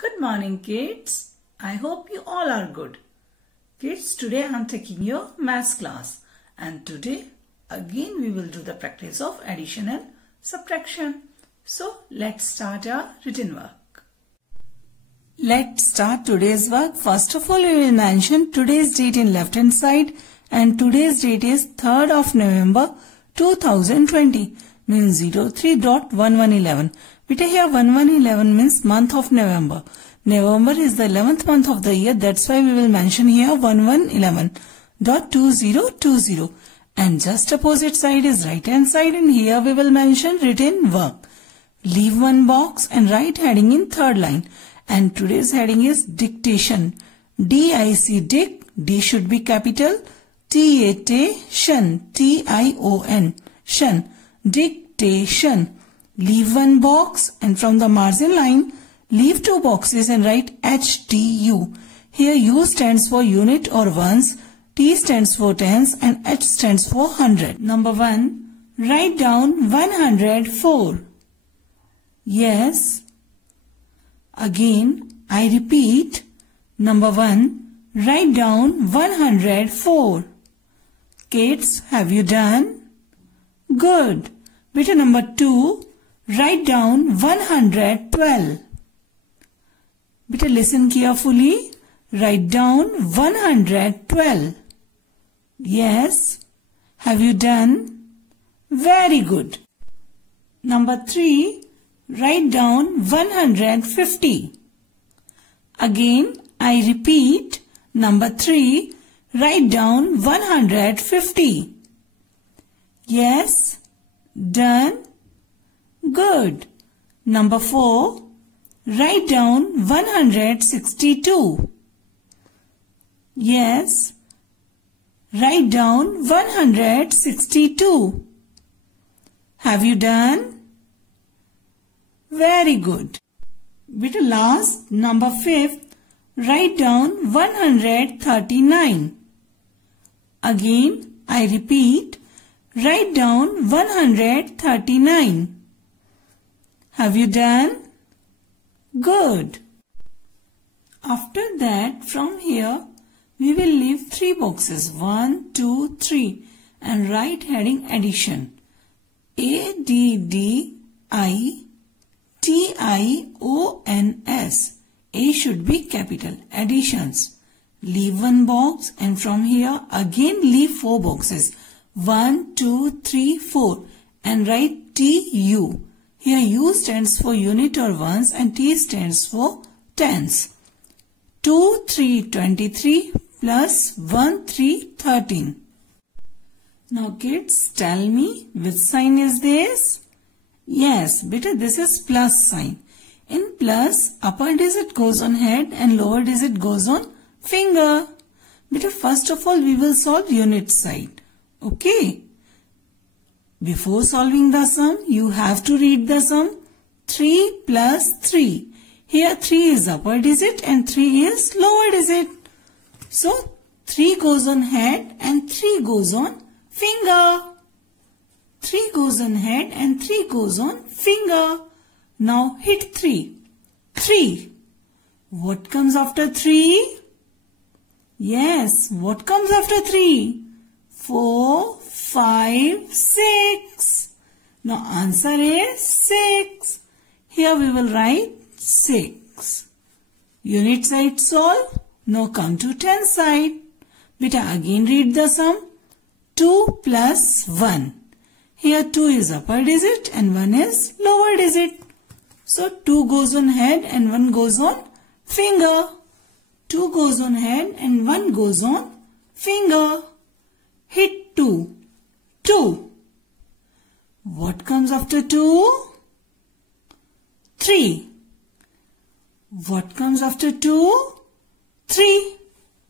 Good morning, kids. I hope you all are good. Kids, today I am taking your maths class, and today again we will do the practice of addition and subtraction. So let's start our written work. Let's start today's work. First of all, we will mention today's date in left hand side, and today's date is 3rd of November 2020, means 03.1111. Beta, here 1111 means month of November. November is the 11th month of the year. That's why we will mention here 1111.2020. And just opposite side is right hand side, and here we will mention written work. Leave one box and write heading in third line. And today's heading is dictation. D-I-C, dic. D should be capital. T-A-T, shun. T-I-O-N, shun. Dictation. Leave one box, and from the margin line, leave two boxes and write HTU. Here U stands for unit or ones, T stands for tens, and H stands for 100. Number 1. Write down 104. Yes. Again, I repeat. Number 1. Write down 104. Kids, have you done? Good. Beta, number 2. Write down 112. Beta, listen carefully. Write down 112. Yes. Have you done? Very good. Number 3. Write down 150. Again, I repeat. Number 3. Write down 150. Yes. Done. Good. Number 4. Write down 162. Yes. Write down 162. Have you done? Very good. With the last, number 5. Write down 139. Again, I repeat. Write down 139. Have you done? Good. After that, from here, we will leave 3 boxes, 1, 2, 3, and write heading addition. ADDITIONS. A should be capital. Additions. Leave one box, and from here again leave 4 boxes, 1, 2, 3, 4, and write TU. Here U stands for unit or ones, and T stands for tens. 2, 3, 23 plus 1, 3, 13. Now kids, tell me, which sign is this? Yes, beta, this is plus sign. In plus, upper digit goes on head and lower digit goes on finger. Beta, first of all, we will solve unit side. Okay. Before solving the sum, you have to read the sum. 3 plus 3. Here 3 is upper digit and 3 is lower digit. So 3 goes on head and 3 goes on finger. 3 goes on head and 3 goes on finger. Now hit 3. 3. What comes after 3? Yes, what comes after 3? 4, 5, 6. Now answer is 6. Here we will write 6. Unit side solve. Now come to 10 side. Beta, again read the sum. 2 plus 1. Here 2 is upper digit and 1 is lower digit. So 2 goes on head and 1 goes on finger. 2 goes on head and 1 goes on finger. Hit 2. 2. What comes after 2? 3. What comes after 2? 3.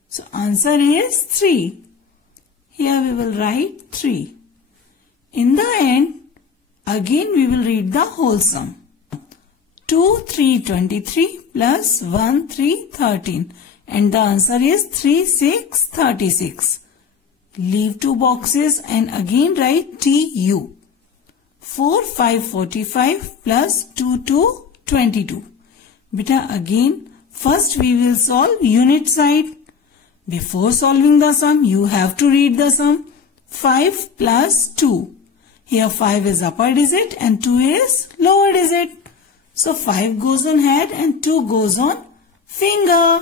So answer is 3. Here we will write 3. In the end, again we will read the whole sum. 2, 3, 23 plus 1, 3, 13. And the answer is 3, 6, 36. Leave 2 boxes and again write TU. 4, 5, 45 plus 2, 2, 22. Beta again, first we will solve unit side. Before solving the sum, you have to read the sum. 5 plus 2. Here 5 is upper digit and 2 is lower digit. So 5 goes on head and 2 goes on finger.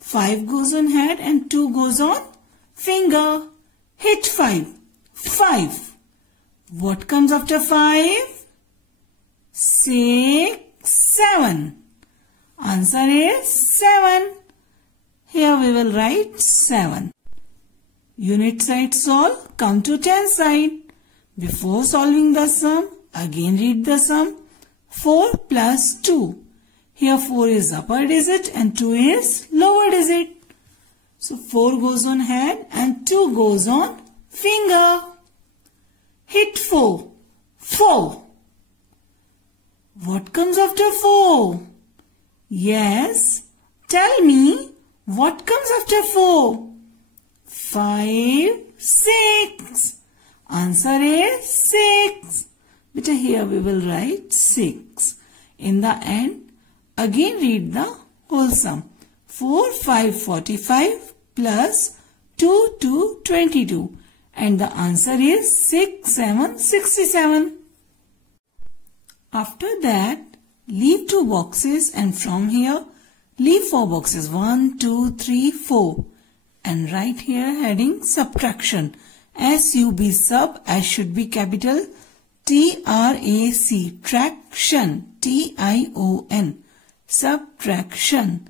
5 goes on head and 2 goes on finger. Hit 5. 5. What comes after 5? 6, 7. Answer is 7. Here we will write 7. Unit side solve. Come to 10 side. Before solving the sum, again read the sum. 4 plus 2. Here 4 is upper digit and 2 is lower digit. So 4 goes on head and 2 goes on finger. Hit 4. 4. What comes after 4? Yes. Tell me what comes after 4? 5, 6. Answer is 6. Beta here we will write 6. In the end, again read the whole sum. 4, 5, 45 plus 2, 2, 22. And the answer is 6, 7, 67. After that, leave 2 boxes and from here, leave 4 boxes. 1, 2, 3, 4. And write here heading subtraction. S-U-B sub, S should be capital. T-R-A-C, traction, T-I-O-N, subtraction.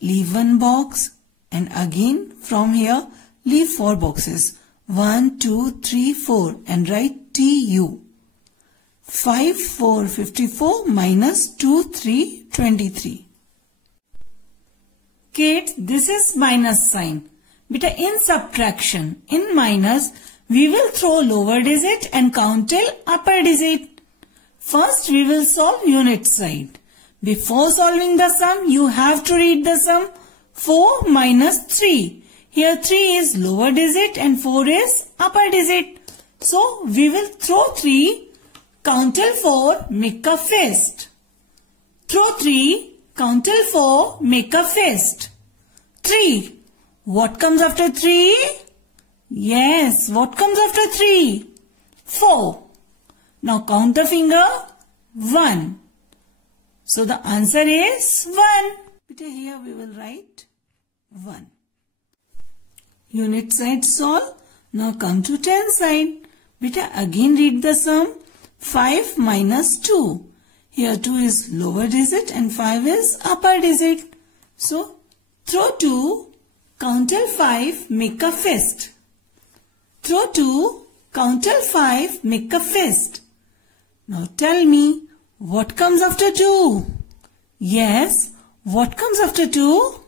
Leave 1 box and again from here leave 4 boxes. 1, 2, 3, 4 and write T-U. 5, 4, 54 minus 2, 3, 23. Kids, this is minus sign. Beta in subtraction, in minus, we will throw lower digit and count till upper digit. First, we will solve unit side. Before solving the sum, you have to read the sum. 4 minus 3. Here 3 is lower digit and 4 is upper digit. So, we will throw 3, count till 4, make a fist. Throw 3, count till 4, make a fist. 3. What comes after 3? Yes, what comes after 3? 4. Now count the finger. 1. So the answer is 1. Beta here we will write 1. Unit side solve. Now come to 10 side. Beta again read the sum. 5 minus 2. Here 2 is lower digit and 5 is upper digit. So throw 2, count till 5, make a fist. Throw 2, count till 5, make a fist. Now tell me, what comes after 2? Yes, what comes after 2?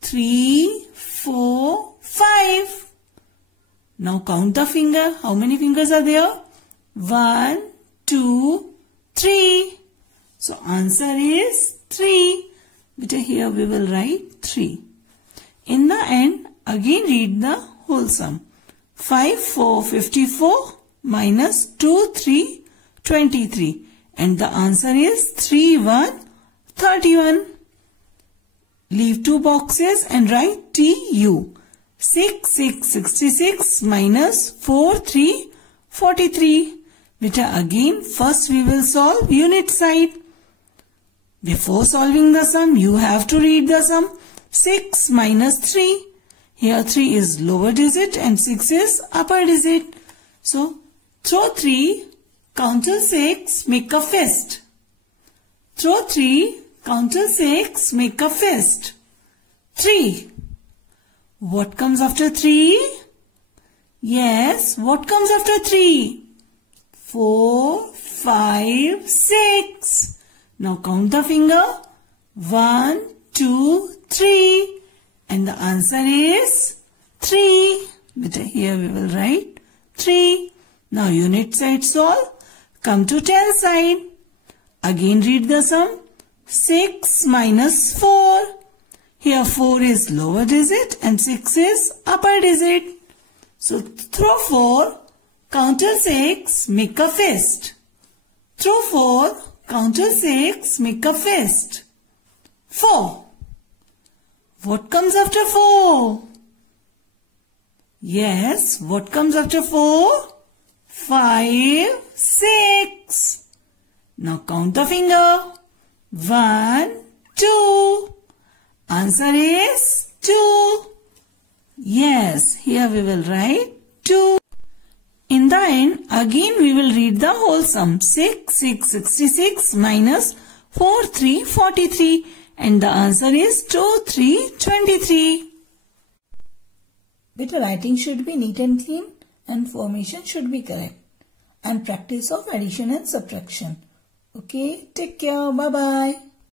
3, 4, 5. Now count the finger. How many fingers are there? 1, 2, 3. So answer is 3. Beta here we will write 3. In the end, again read the whole sum. 5, 4, 54 minus 2, 3, 23. And the answer is 3, 1, 31. Leave 2 boxes and write TU. 6, 6, 66 minus 4, 3, 43. Beta again, first we will solve unit side. Before solving the sum, you have to read the sum. 6 minus 3. Here 3 is lower digit and 6 is upper digit. So, throw 3, count till 6, make a fist. Throw 3, count till 6, make a fist. 3. What comes after 3? Yes, what comes after 3? 4, 5, 6. Now count the finger. 1, 2, 3. And the answer is 3. But here we will write 3. Now unit side solve. Come to 10 side. Again read the sum. 6 minus 4. Here 4 is lower digit and 6 is upper digit. So throw 4, count till 6, make a fist. Throw 4, Count to 6. Make a fist. 4. What comes after 4? Yes, what comes after 4? 5, 6. Now count the finger. 1, 2. Answer is 2. Yes, here we will write 2. In the end, again we will read the whole sum. 6, 66 minus 4, 43. And the answer is 2, 23. Beta writing should be neat and clean and formation should be correct. And practice of addition and subtraction. Okay, take care. Bye-bye.